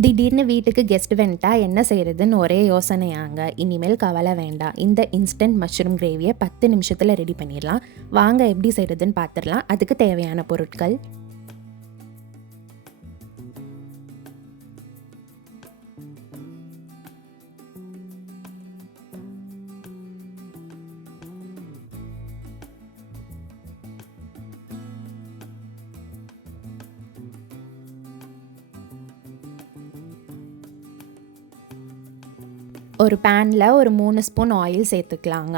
திடீர்னு வீட்டுக்கு கெஸ்ட் வந்துட்டா என்ன செய்கிறதுன்னு ஒரே யோசனையாங்க. இனிமேல் கவலை வேண்டாம். இந்த இன்ஸ்டன்ட் மஷ்ரூம் கிரேவியை 10 நிமிஷத்தில் ரெடி பண்ணிடலாம். வாங்க எப்படி செய்கிறதுன்னு பார்த்துடலாம். அதுக்கு தேவையான பொருட்கள்: ஒரு பேனில் ஒரு 3 ஸ்பூன் ஆயில் சேர்த்துக்கலாங்க.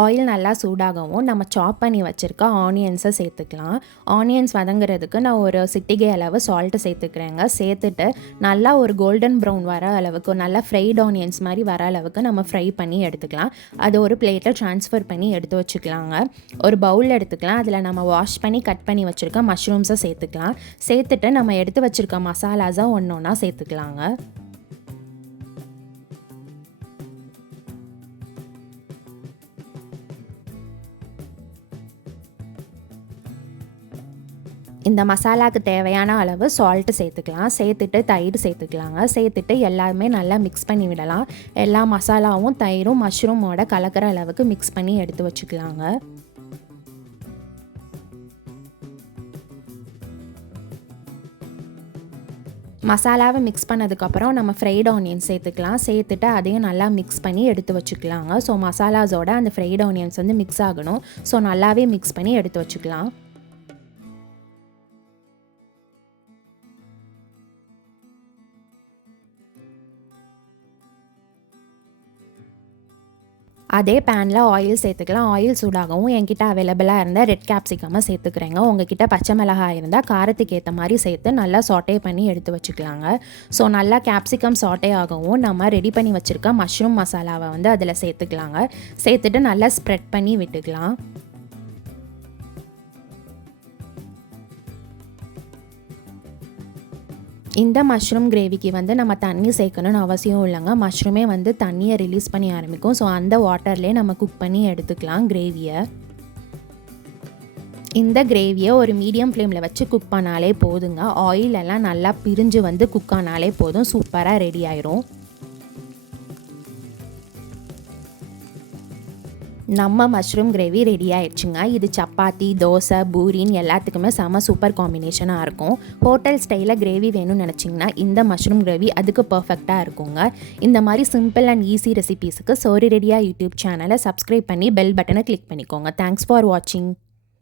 ஆயில் நல்லா சூடாகவும் நம்ம சாப் பண்ணி வச்சுருக்க ஆனியன்ஸை சேர்த்துக்கலாம். ஆனியன்ஸ் வதங்குறதுக்கு நான் ஒரு சிட்டிகை அளவு சால்ட்டு சேர்த்துக்கிறேங்க. சேர்த்துட்டு நல்லா ஒரு கோல்டன் ப்ரௌன் வர அளவுக்கு, நல்லா ஃப்ரைட் ஆனியன்ஸ் மாதிரி வர அளவுக்கு நம்ம ஃப்ரை பண்ணி எடுத்துக்கலாம். அது ஒரு பிளேட்டில் ட்ரான்ஸ்ஃபர் பண்ணி எடுத்து வச்சுக்கலாங்க. ஒரு பவுல் எடுத்துக்கலாம். அதில் நம்ம வாஷ் பண்ணி கட் பண்ணி வச்சுருக்க மஷ்ரூம்ஸை சேர்த்துக்கலாம். சேர்த்துட்டு நம்ம எடுத்து வச்சுருக்க மசாலாஸை ஒன்று ஒன்றா சேர்த்துக்கலாங்க. இந்த மசாலாவுக்கு தேவையான அளவு சால்ட்டு சேர்த்துக்கலாம். சேர்த்துட்டு தயிர் சேர்த்துக்கலாங்க. சேர்த்துட்டு எல்லாமே நல்லா மிக்ஸ் பண்ணி விடலாம். எல்லா மசாலாவும் தயிரும் மஷ்ரூமோட கலக்கிற அளவுக்கு மிக்ஸ் பண்ணி எடுத்து வச்சுக்கலாங்க. மசாலாவை மிக்ஸ் பண்ணதுக்கப்புறம் நம்ம ஃப்ரைட் ஆனியன்ஸ் சேர்த்துக்கலாம். சேர்த்துட்டு அதையும் நல்லா மிக்ஸ் பண்ணி எடுத்து வச்சுக்கலாங்க. ஸோ மசாலாஸோட அந்த ஃப்ரைட் ஆனியன்ஸ் வந்து மிக்ஸ் ஆகணும். ஸோ நல்லாவே மிக்ஸ் பண்ணி எடுத்து வச்சுக்கலாம். அதே பேனில் ஆயில் சேர்த்துக்கலாம். ஆயில் சூடாகவும் என்கிட்ட அவைலபிளாக இருந்தால் ரெட் கேப்சிகமை சேர்த்துக்கிறேங்க. உங்ககிட்ட பச்சை மிளகாய் இருந்தால் காரத்துக்கு ஏற்ற மாதிரி சேர்த்து நல்லா சாட்டே பண்ணி எடுத்து வச்சுக்கலாங்க. ஸோ நல்லா கேப்சிகம் சாட்டே ஆகவும் நம்ம ரெடி பண்ணி வச்சுருக்க மஷ்ரூம் மசாலாவை வந்து அதில் சேர்த்துக்கலாங்க. சேர்த்துட்டு நல்லா ஸ்ப்ரெட் பண்ணி விட்டுக்கலாம். இந்த மஷ்ரூம் கிரேவிக்கு வந்து நம்ம தண்ணி சேர்க்கணும்னு அவசியம் இல்லைங்க. மஷ்ரூமே வந்து தண்ணியை ரிலீஸ் பண்ணி ஆரம்பிக்கும். ஸோ அந்த வாட்டர்லேயே நம்ம குக் பண்ணி எடுத்துக்கலாம் கிரேவியை. இந்த கிரேவியை ஒரு மீடியம் ஃப்ளேமில் வச்சு குக் பண்ணாலே போதுங்க. ஆயிலெல்லாம் நல்லா பிரிஞ்சு வந்து குக் ஆனாலே போதும். சூப்பராக ரெடி ஆயிரும். நம்ம மஷ்ரூம் கிரேவி ரெடி ஆயிடுச்சுங்க. இது சப்பாத்தி, தோசை, பூரின்னு எல்லாத்துக்குமே செம சூப்பர் காம்பினேஷனாக இருக்கும். ஹோட்டல் ஸ்டைலில் கிரேவி வேணும்னு நினச்சிங்கன்னா இந்த மஷ்ரூம் கிரேவி அதுக்கு பர்ஃபெக்டாக இருக்குங்க. இந்த மாதிரி சிம்பிள் அண்ட் ஈஸி ரெசிபீஸுக்கு சோரு ரெடியா யூடியூப் சேனலை சப்ஸ்கிரைப் பண்ணி பெல் பட்டனை கிளிக் பண்ணிக்கோங்க. தேங்க்ஸ் ஃபார் வாட்சிங்.